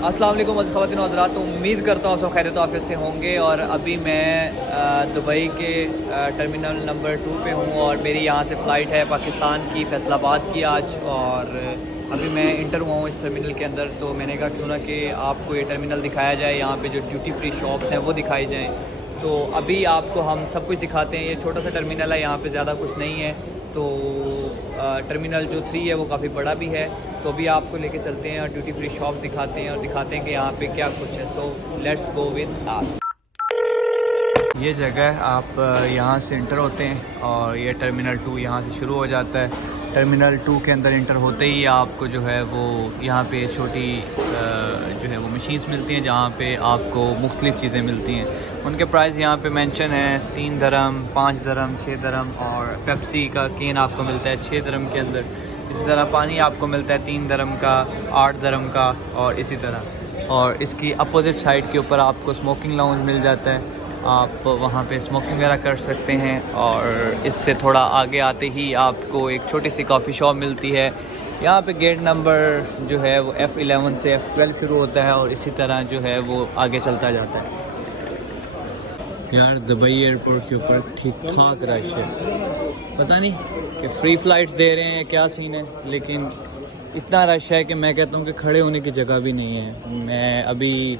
अस्सलाम वालेकुम ख़वातीन व हज़रात, तो उम्मीद करता हूँ सब खैरियत आफियत से होंगे। और अभी मैं दुबई के टर्मिनल नंबर 2 पे हूँ और मेरी यहाँ से फ़्लाइट है पाकिस्तान की फैसलाबाद की आज। और अभी मैं इंटर हुआ हूँ इस टर्मिनल के अंदर, तो मैंने कहा क्यों ना कि आपको ये टर्मिनल दिखाया जाए, यहाँ पे जो ड्यूटी फ्री शॉप्स हैं वो दिखाई जाएँ। तो अभी आपको हम सब कुछ दिखाते हैं। ये छोटा सा टर्मिनल है, यहाँ पे ज़्यादा कुछ नहीं है। तो टर्मिनल जो 3 है वो काफ़ी बड़ा भी है। तो अभी आपको लेके चलते हैं और ड्यूटी फ्री शॉप दिखाते हैं और दिखाते हैं कि यहाँ पे क्या कुछ है। So let's go with us. ये जगह आप यहाँ से इंटर होते हैं और ये टर्मिनल 2 यहाँ से शुरू हो जाता है। टर्मिनल 2 के अंदर इंटर होते ही आपको जो है वो यहाँ पे छोटी जो है वो मशीन्स मिलती हैं, जहाँ पे आपको मुख्तलिफ़ चीज़ें मिलती हैं। उनके प्राइस यहाँ पे मेंशन है, 3 दरम, 5 दरम, 6 दरम। और पेप्सी का कैन आपको मिलता है 6 दरम के अंदर। इसी तरह पानी आपको मिलता है 3 दरम का, 8 दरम का और इसी तरह। और इसकी अपोजिट साइड के ऊपर आपको स्मोकिंग लाउंज मिल जाता है, आप वहाँ पे स्मोकिंग वगैरह कर सकते हैं। और इससे थोड़ा आगे आते ही आपको एक छोटी सी कॉफ़ी शॉप मिलती है। यहाँ पे गेट नंबर जो है वो F11 से F12 शुरू होता है और इसी तरह जो है वो आगे चलता जाता है। यार दुबई एयरपोर्ट के ऊपर ठीक ठाक रश है, पता नहीं कि फ्री फ़्लाइट दे रहे हैं क्या सीन है, लेकिन इतना रश है कि मैं कहता हूँ कि खड़े होने की जगह भी नहीं है। मैं अभी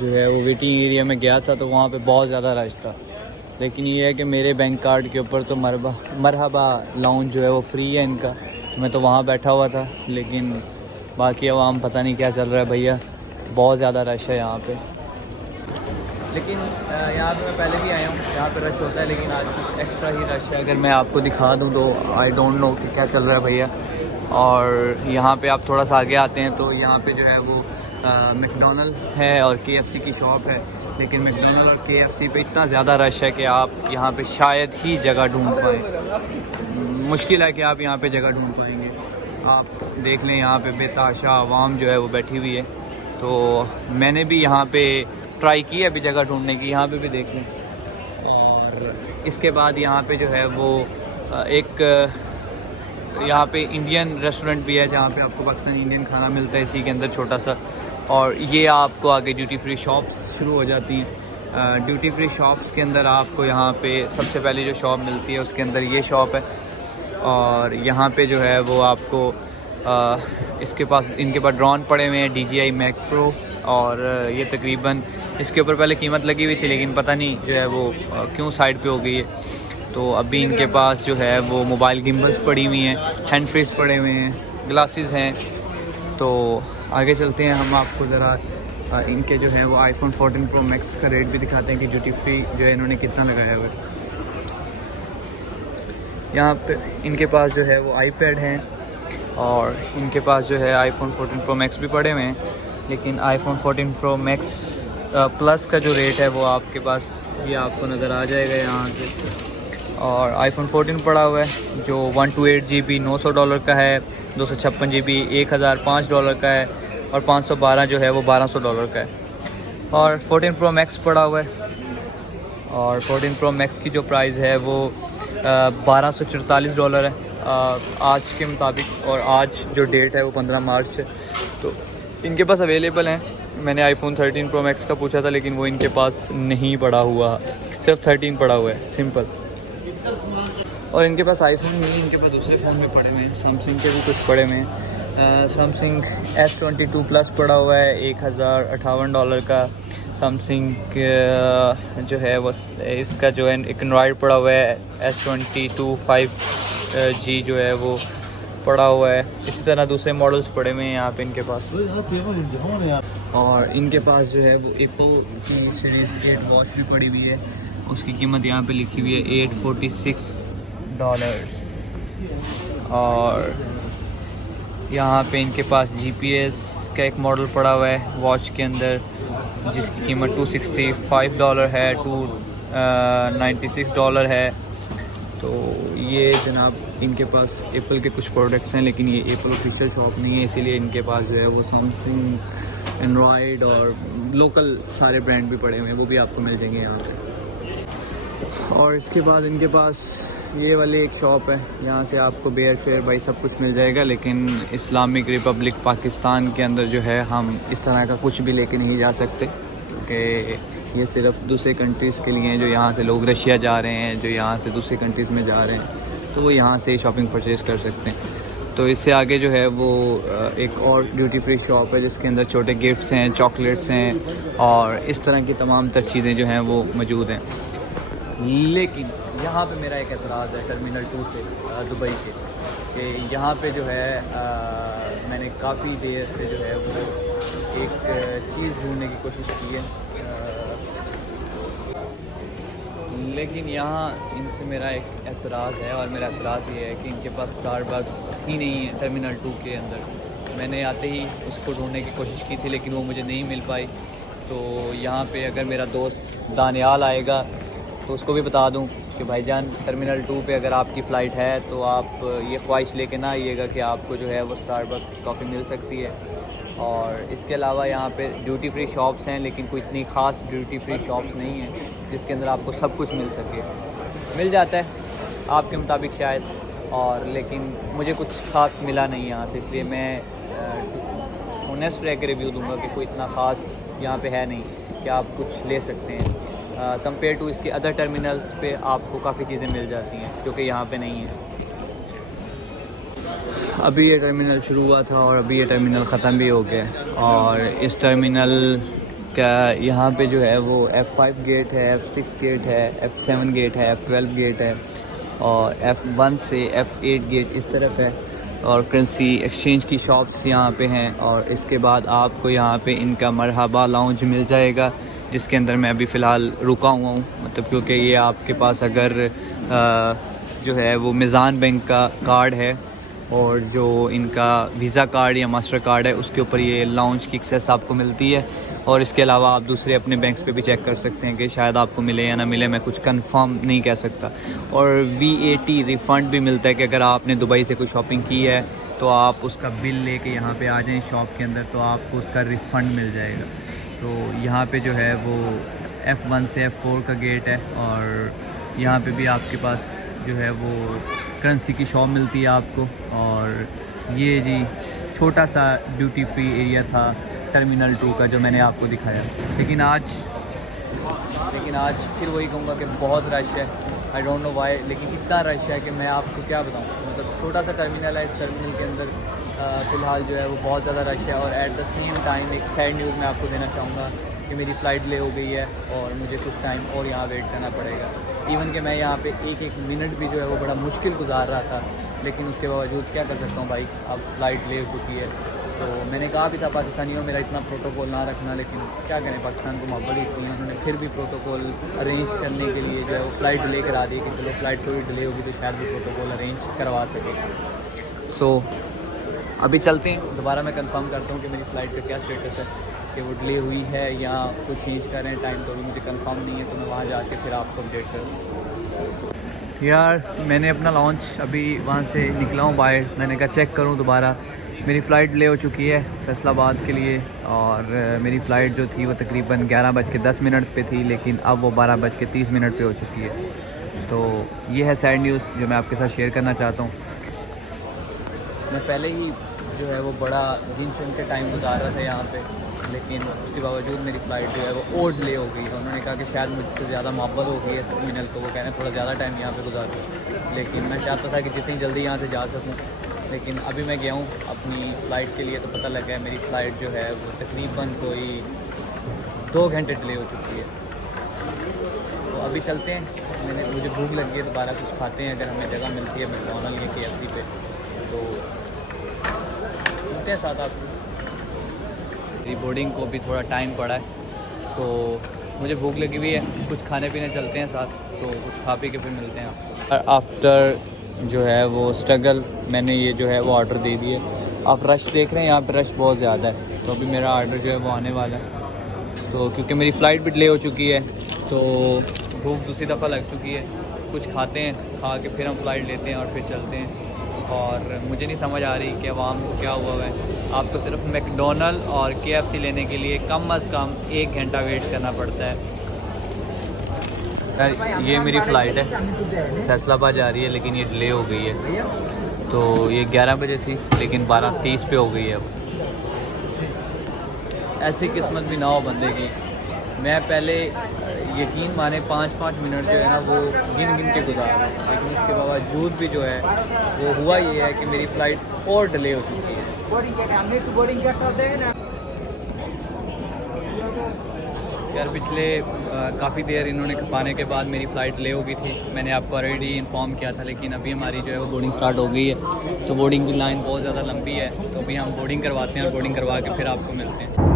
जो है वो वेटिंग एरिया में गया था तो वहाँ पे बहुत ज़्यादा रश था, लेकिन ये है कि मेरे बैंक कार्ड के ऊपर तो मरहबा लाउंज जो है वो फ्री है इनका, तो मैं तो वहाँ बैठा हुआ था। लेकिन बाकी आवाम पता नहीं क्या चल रहा है भैया, बहुत ज़्यादा रश है यहाँ पे। लेकिन यहाँ पे मैं पहले भी आया हूँ, यहाँ पे रश होता है, लेकिन आज कुछ एक्स्ट्रा ही रश है। अगर मैं आपको दिखा दूँ तो आई डोंट नो कि क्या चल रहा है भैया। और यहाँ पे आप थोड़ा सा आगे आते हैं तो यहाँ पे जो है वो मैकडॉनल्ड है और KFC की शॉप है। लेकिन मैकडॉनल्ड और KFC पे इतना ज़्यादा रश है कि आप यहाँ पे शायद ही जगह ढूंढ पाएँ। मुश्किल है कि आप यहाँ पे जगह ढूंढ पाएंगे। आप देख लें यहाँ पे बेताशा आवाम जो है वो बैठी हुई है। तो मैंने भी यहाँ पे ट्राई की है अभी जगह ढूंढने की, यहाँ पे भी देख लें। और इसके बाद यहाँ पे जो है वो एक यहाँ पे इंडियन रेस्टोरेंट भी है, जहाँ पे आपको पाकिस्तानी इंडियन खाना मिलता है इसी के अंदर छोटा सा। और ये आपको आगे ड्यूटी फ्री शॉप्स शुरू हो जाती हैं। ड्यूटी फ्री शॉप्स के अंदर आपको यहाँ पे सबसे पहले जो शॉप मिलती है उसके अंदर ये शॉप है। और यहाँ पे जो है वो आपको इसके पास इनके पास ड्रोन पड़े हुए हैं DJI Mac Pro। और ये तकरीबन इसके ऊपर पहले कीमत लगी हुई थी, लेकिन पता नहीं जो है वो क्यों साइड पे हो गई है। तो अभी इनके पास जो है वो मोबाइल गिम्बल्स पड़ी हुई हैं, हैंड फ्रीज पड़े हुए हैं, ग्लासेस हैं। तो आगे चलते हैं, हम आपको ज़रा इनके जो है वो iPhone 14 Pro Max का रेट भी दिखाते हैं कि ड्यूटी फ्री जो है इन्होंने कितना लगाया हुआ है। यहाँ पे इनके पास जो है वो iPad हैं और इनके पास जो है iPhone 14 Pro Max भी पड़े हुए हैं। लेकिन iPhone 14 Pro Max प्लस का जो रेट है वो आपके पास ये आपको नज़र आ जाएगा यहाँ से। और iPhone 14 पड़ा हुआ है जो 128 GB $900 का है, 256 GB $1005 का है और 512 जो है वो $1200 का है। और 14 Pro Max पड़ा हुआ है और 14 Pro Max की जो प्राइस है वो $1244 है आज के मुताबिक। और आज जो डेट है वो 15 मार्च है। तो इनके पास अवेलेबल हैं। मैंने iPhone 13 Pro Max का पूछा था, लेकिन वो इनके पास नहीं पड़ा हुआ, सिर्फ 13 पड़ा हुआ है, सिंपल। और इनके पास iPhone नहीं, इनके पास दूसरे फ़ोन में पड़े हुए हैं, सैमसंग के भी कुछ पड़े हुए हैं। सैमसंग S22 Plus पड़ा हुआ है $1058 का। सैमसंग जो है वो इसका जो है एक एंड्रॉयड पड़ा हुआ है S22 5G जो है वो पड़ा हुआ है। इसी तरह दूसरे मॉडल्स पड़े हुए हैं यहाँ पे इनके पास। और इनके पास जो है वो एप्पल की सीरीज़ 8 वॉच भी पड़ी हुई है, उसकी कीमत यहाँ पे लिखी हुई है $846। और यहाँ पे इनके पास GPS का एक मॉडल पड़ा हुआ है वॉच के अंदर, जिसकी कीमत $265 है, $296 है। तो ये जनाब इनके पास एप्पल के कुछ प्रोडक्ट्स हैं, लेकिन ये एप्पल ऑफिशियल शॉप नहीं है, इसीलिए इनके पास जो है वो सैमसंग, एंड्रॉयड और लोकल सारे ब्रांड भी पड़े हुए हैं, वो भी आपको मिल जाएंगे यहाँ पे। और इसके बाद इनके पास ये वाली एक शॉप है, यहाँ से आपको बेयर फेयर भाई सब कुछ मिल जाएगा। लेकिन इस्लामिक रिपब्लिक पाकिस्तान के अंदर जो है हम इस तरह का कुछ भी लेके नहीं जा सकते, क्योंकि ये सिर्फ दूसरे कंट्रीज़ के लिए हैं। जो यहाँ से लोग रशिया जा रहे हैं, जो यहाँ से दूसरी कंट्रीज़ में जा रहे हैं, तो वो यहाँ से शॉपिंग परचेज़ कर सकते हैं। तो इससे आगे जो है वो एक और ड्यूटी फ्री शॉप है जिसके अंदर छोटे गिफ्ट्स हैं, चॉकलेट्स हैं और इस तरह की तमाम तर चीज़ें जो हैं वो मौजूद हैं। लेकिन यहाँ पे मेरा एक एतराज़ है टर्मिनल 2 से दुबई के, कि यहाँ पे जो है मैंने काफ़ी देर से जो है वो एक चीज़ ढूंढने की कोशिश की है, लेकिन यहाँ इनसे मेरा एक एतराज़ है। और मेरा एतराज़ ये है कि इनके पास स्टारबक्स ही नहीं है टर्मिनल 2 के अंदर। मैंने आते ही उसको ढूंढने की कोशिश की थी, लेकिन वो मुझे नहीं मिल पाई। तो यहाँ पे अगर मेरा दोस्त दानियाल आएगा तो उसको भी बता दूँ कि भाईजान टर्मिनल 2 पे अगर आपकी फ़्लाइट है तो आप ये ख्वाहिश लेके ना आइएगा कि आपको जो है वो स्टारबक्स की कॉफ़ी मिल सकती है। और इसके अलावा यहाँ पे ड्यूटी फ्री शॉप्स हैं, लेकिन कोई इतनी ख़ास ड्यूटी फ्री शॉप्स नहीं हैं जिसके अंदर आपको सब कुछ मिल सके। मिल जाता है आपके मुताबिक शायद, और लेकिन मुझे कुछ ख़ास मिला नहीं यहाँ से, इसलिए मैं ऑनेस्ट रह के रिव्यू दूँगा कि कोई इतना ख़ास यहाँ पे है नहीं कि आप कुछ ले सकते हैं। कंपेयर टू इसके अदर टर्मिनल्स पे आपको काफ़ी चीज़ें मिल जाती हैं जो कि यहाँ पे नहीं है। अभी ये टर्मिनल शुरू हुआ था और अभी ये टर्मिनल ख़त्म भी हो गया, और इस टर्मिनल का यहाँ पे जो है वो F5 गेट है, F6 गेट है, F7 गेट है, F12 गेट है, और F1 से F8 गेट इस तरफ है। और करेंसी एक्सचेंज की शॉप्स यहाँ पे हैं। और इसके बाद आपको यहाँ पे इनका मरहबा लाउंज मिल जाएगा, जिसके अंदर मैं अभी फ़िलहाल रुका हुआ हूँ। मतलब क्योंकि ये आपके पास अगर जो है वो मिज़ान बैंक का कार्ड है और जो इनका वीज़ा कार्ड या मास्टर कार्ड है उसके ऊपर ये लाउंज की एक्सेस आपको मिलती है। और इसके अलावा आप दूसरे अपने बैंक्स पे भी चेक कर सकते हैं कि शायद आपको मिले या ना मिले, मैं कुछ कंफर्म नहीं कह सकता। और VAT रिफ़ंड भी मिलता है कि अगर आपने दुबई से कोई शॉपिंग की है तो आप उसका बिल लेके यहाँ पे आ जाएं शॉप के अंदर, तो आपको उसका रिफ़ंड मिल जाएगा। तो यहाँ पे जो है वो F1 से F4 का गेट है, और यहाँ पे भी आपके पास जो है वो करेंसी की शॉप मिलती है आपको। और ये जी छोटा सा ड्यूटी फ्री एरिया था टर्मिनल 2 का जो मैंने आपको दिखाया। लेकिन आज फिर वही कहूँगा कि बहुत रश है। आई डोंट नो वाई, लेकिन इतना रश है कि मैं आपको क्या बताऊँ। मतलब छोटा सा टर्मिनल है, इस टर्मिनल के अंदर फ़िलहाल जो है वो बहुत ज़्यादा रश है। और एट द सेम टाइम एक सैड न्यूज़ मैं आपको देना चाहूँगा कि मेरी फ़्लाइट डिले हो गई है और मुझे कुछ टाइम और यहाँ वेट करना पड़ेगा। इवन कि मैं यहाँ पे एक मिनट भी जो है वो बड़ा मुश्किल गुजार रहा था, लेकिन उसके बावजूद क्या कर सकता हूँ भाई, अब फ़्लाइट डिले हो चुकी है। तो मैंने कहा भी था पाकिस्तानियों मेरा इतना प्रोटोकॉल ना रखना, लेकिन क्या करें, पाकिस्तान को मोहब्बत ही थी, उन्होंने फिर भी प्रोटोकॉल अरेंज करने के लिए जो है वो फ़्लाइट डिले करा दी कि चलो फ़्लाइट थोड़ी डिले होगी तो शायद भी प्रोटोकॉल अरेंज करवा सके। सो अभी चलते हैं, दोबारा मैं कंफर्म करता हूँ कि मेरी फ़्लाइट का क्या स्टेटस है, कि वो डिले हुई है या कुछ चेंज कर रहे हैं टाइम, तो अभी मुझे कंफर्म नहीं है। तो मैं वहाँ जाके फिर आपको अपडेट करूँ। यार मैंने अपना लॉन्च अभी वहाँ से निकला हूँ बाहर, मैंने कहा चेक करूँ दोबारा। मेरी फ़्लाइट डिले हो चुकी है फैसलाबाद के लिए, और मेरी फ़्लाइट जो थी वो तकरीबन 11:10 पे थी, लेकिन अब वो 12:30 पे हो चुकी है। तो ये है सैड न्यूज़ जो मैं आपके साथ शेयर करना चाहता हूँ। मैं पहले ही जो है वो बड़ा दिन चुन के टाइम गुजार रहा था यहाँ पे, लेकिन उसके बावजूद मेरी फ़्लाइट जो है वो और डिले हो गई। तो उन्होंने कहा कि शायद मुझसे ज़्यादा मोहब्बत हो गई है टर्मिनल को, वो कह रहे हैं थोड़ा ज़्यादा टाइम यहाँ पे गुजारूँ। लेकिन मैं चाहता था कि जितनी जल्दी यहाँ से जा सकूँ, लेकिन अभी मैं गया हूँ अपनी फ़्लाइट के लिए तो पता लगा है मेरी फ़्लाइट जो है वो तकरीबन कोई 2 घंटे डिले हो चुकी है। तो अभी चलते हैं, मुझे भूख लगी है, दोबारा कुछ खाते हैं अगर हमें जगह मिलती है मैकडॉनल्ड या KFC पे, तो चलते हैं साथ आपको। मेरी बोर्डिंग को भी थोड़ा टाइम पड़ा है, तो मुझे भूख लगी हुई है, कुछ खाने पीने चलते हैं साथ, तो कुछ खा पी के फिर मिलते हैं। आफ्टर जो है वो स्ट्रगल मैंने ये जो है वो ऑर्डर दे दिए। आप रश देख रहे हैं, यहाँ पे रश बहुत ज़्यादा है, तो अभी मेरा ऑर्डर जो है वो आने वाला है। तो क्योंकि मेरी फ़्लाइट भी डिले हो चुकी है तो भूख दूसरी दफ़ा लग चुकी है, कुछ खाते हैं, खा के फिर हम फ़्लाइट लेते हैं और फिर चलते हैं। और मुझे नहीं समझ आ रही कि अवाम को क्या हुआ है। आपको सिर्फ मैकडॉनल्ड और KFC लेने के लिए कम अज़ कम 1 घंटा वेट करना पड़ता है। यार ये मेरी फ़्लाइट है, फैसलाबाद जा रही है, लेकिन ये डिले हो गई है। तो ये 11 बजे थी लेकिन 12:30 पे हो गई है अब। ऐसी किस्मत भी ना हो बंदे की। मैं पहले यकीन माने 5-5 मिनट जो है ना वो गिन गिन के गुजारा, लेकिन उसके बावजूद भी जो है वो हुआ ये है कि मेरी फ़्लाइट और डिले हो चुकी है। यार पिछले काफ़ी देर इन्होंने खपाने के बाद मेरी फ़्लाइट डिले हो गई थी। मैंने आपको ऑलरेडी इन्फॉर्म किया था, लेकिन अभी हमारी जो है वो बोर्डिंग स्टार्ट हो गई है। तो बोर्डिंग की लाइन बहुत ज़्यादा लंबी है, तो अभी हम बोर्डिंग करवाते हैं और बोर्डिंग करवा के फिर आपको मिलते हैं।